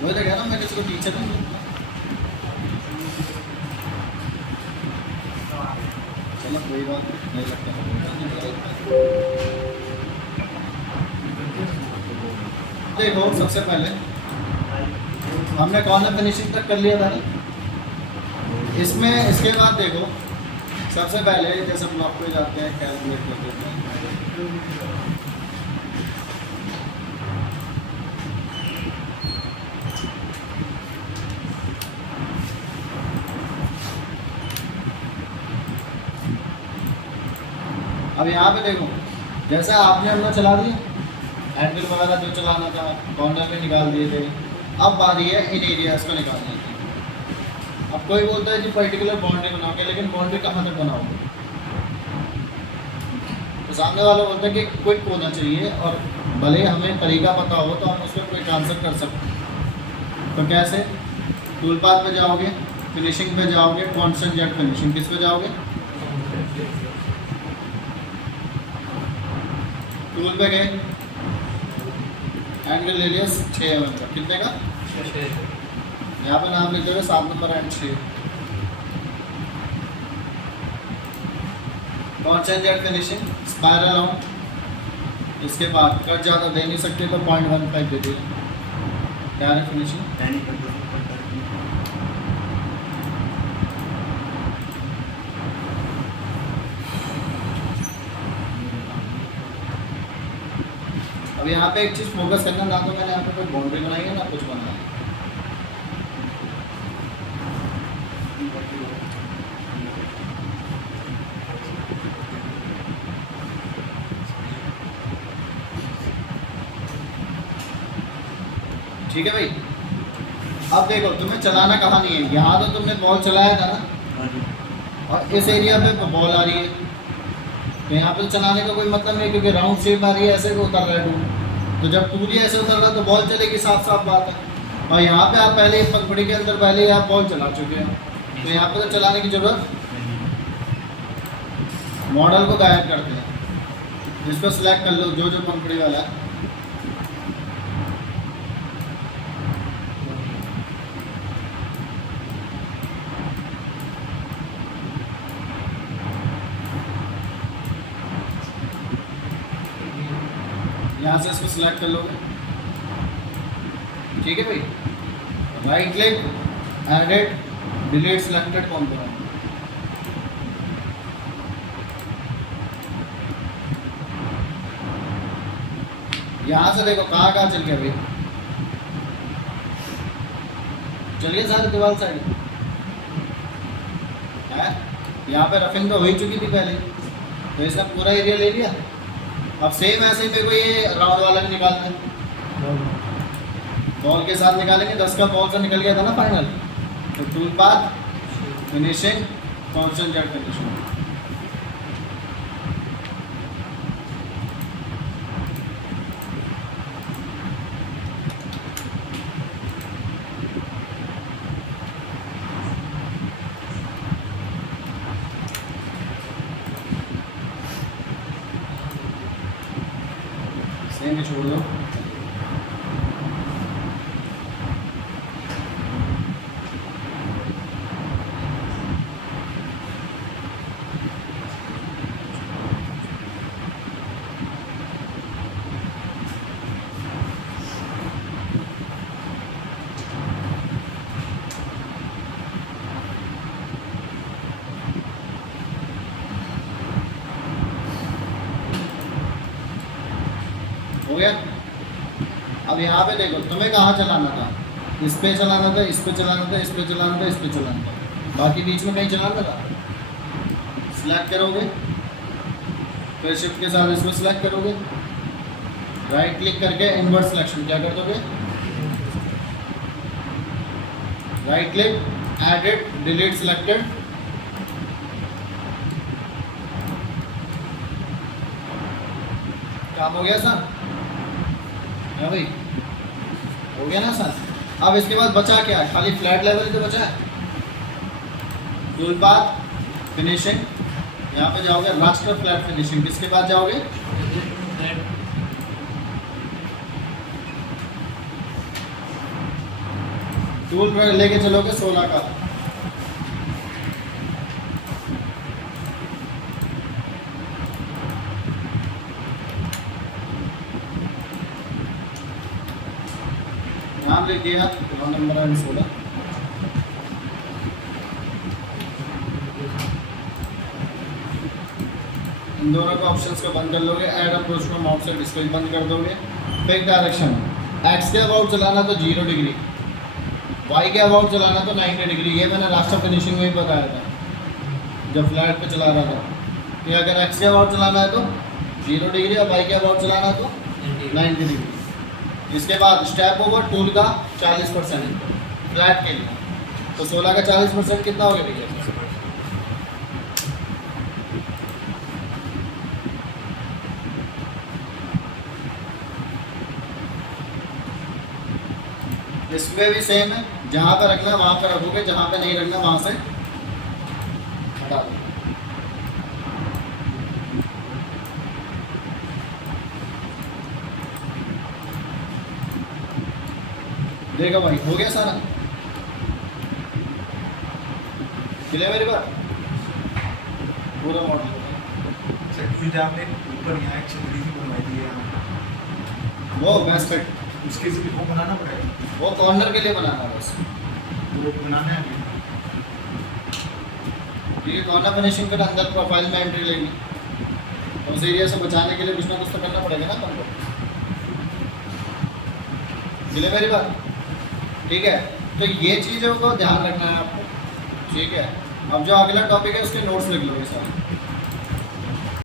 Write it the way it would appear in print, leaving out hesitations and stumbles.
वही तो कह रहा हूँ मैं किसी को पीछे नहीं हूँ। चलो कोई बात नहीं लगता। देखो सबसे पहले हमने कॉर्नर फिनिशिंग तक कर लिया था ना, इसमें इसके बाद देखो सबसे पहले जैसे ब्लॉक पे जाते हैं कैलकुलेट कर देते हैं। अब यहाँ पे देखो जैसा आपने अपना चला दिया एंगल वगैरह जो चलाना था कॉर्नर में निकाल दिए थे। अब बारी है इन एरियाज को निकालने की। अब कोई बोलता है कि पर्टिकुलर बाउंड्री बनाओगे, लेकिन बाउंड्री कहाँ तक बनाओगे? तो सामने वाला बोलता है कि क्विक होना चाहिए और भले हमें तरीका पता हो तो हम उसमें क्विक आंसर कर सकते हैं। तो कैसे? टूल पाथ पे जाओगे, फिनिशिंग पे जाओगे, कॉन्स्टेंट जेट फिनिशिंग, किस पे जाओगे? टूल पे गए, एंगल ले लिया 6 mm का, कितने का? 6। यहाँ पे नाम लिख दोगे 7 number and 6। Constant jet finishing spiral out, इसके बाद कट ज़्यादा दे नहीं सकते तो 0.15 दे दिए। क्या है फिनिशिंग? अब यहाँ पे एक चीज़ फोकस करना, ना तो मैंने यहाँ पे कोई बाउंड्री बनाई है ना कुछ बनाया है। ठीक है भाई। अब देखो तुम्हें चलाना कहाँ नहीं है, यहाँ तो तुमने बॉल चलाया था ना, और इस एरिया पे बॉल आ रही है तो यहाँ पे चलाने का कोई मतलब नहीं, क्योंकि राउंड शेप आ रही है, ऐसे को उतर रहा है टूल। तो जब टूल ही ऐसे उतर रहा है तो बॉल चलेगी, साफ साफ बात है। और यहाँ पे आप पहले पंखुड़ी के अंदर पहले ही आप बॉल चला चुके हैं, तो यहाँ पे तो चलाने की जरूरत। मॉडल को गायब करते हैं, इसको सिलेक्ट कर लो जो जो पंखुड़ी वाला है। यहाँ से इसको सिलेक्ट कर लोगे, ठीक है भाई। Right click, edit, delete selected component. यहाँ से देखो कहाँ कहाँ चल गया भाई, चलिए सारे दीवार साइड है। यहाँ पे रफिंग तो हो ही चुकी थी पहले, तो इसका पूरा एरिया ले लिया। अब सेम ऐसे ही मेरे को ये राउंड वाला भी निकालना है, बॉल के साथ निकालेंगे। 10 का बॉल से निकल गया था ना फाइनल, तो tool path, finishing, constant jet finishing. Same ही छोड़ दो। हो गया। अब यहाँ पे देखो तुम्हें कहाँ चलाना था, इस पे चलाना था, इस पे चलाना था, इस पे चलाना था, इस पे चलाना था, बाकी बीच में कहीं चलाना था। सिलेक्ट करोगे, फिर शिफ्ट के साथ इसको सिलेक्ट करोगे, राइट क्लिक करके इनवर्ट सिलेक्शन क्या कर दोगे, right click, edit, delete selected. काम हो गया सर? हाँ भाई हो गया ना सर। अब इसके बाद बचा क्या है, खाली फ्लैट लेवल तो बचा है। टूल पाथ, फिनिशिंग, यहाँ पे जाओगे रास्टर फ्लैट फिनिशिंग, किसके बाद जाओगे? टूल लेके चलोगे 16 का। नाम लिखिए आप, रोल नंबर है 16। इन दोनों के ऑप्शंस को बंद कर लोगे, ऐड अप्रोच को माउस से डिस्प्ले बंद कर दोगे। फिक्स डायरेक्शन, एक्स के अबाउट चलाना तो 0 डिग्री, वाई के अबाउट चलाना तो 90 डिग्री। ये मैंने रास्टर फिनिशिंग में ही बताया था जब फ्लैट पे चला रहा था कि अगर एक्स के अबाउट चलाना है तो 0 डिग्री और वाई के अबाउट चलाना है तो 90 डिग्री। इसके बाद स्टेप ओवर टूल का 40% फ्लैट के लिए, तो 16 का 40% कितना हो गया भैया? इसमें भी सेम है, जहाँ पर रखना वहाँ पर रखोगे, जहाँ पे नहीं रखना वहाँ से हटा दो। देखो भाई हो गया सारा क्लियर मेरी बात? पूरा मॉडल फिर आपने ऊपर यहाँ एक छतरी सी बनवाई दी है, वो बेस्ट फिट, उसके लिए वो बनाना पड़ेगा, वो कॉर्नर के लिए बनाना है बस। वो बनाना है अभी। ठीक है, कॉर्नर फिनिशिंग फिर अंदर प्रोफाइल में एंट्री लेंगे, तो उस एरिया से बचाने के लिए कुछ ना कुछ तो करना पड़ेगा ना अपन को। क्लियर मेरी बात? ठीक है, तो ये चीज़ों को ध्यान रखना है आपको। ठीक है, अब जो अगला टॉपिक है उसके नोट्स लिख लो ये सारे।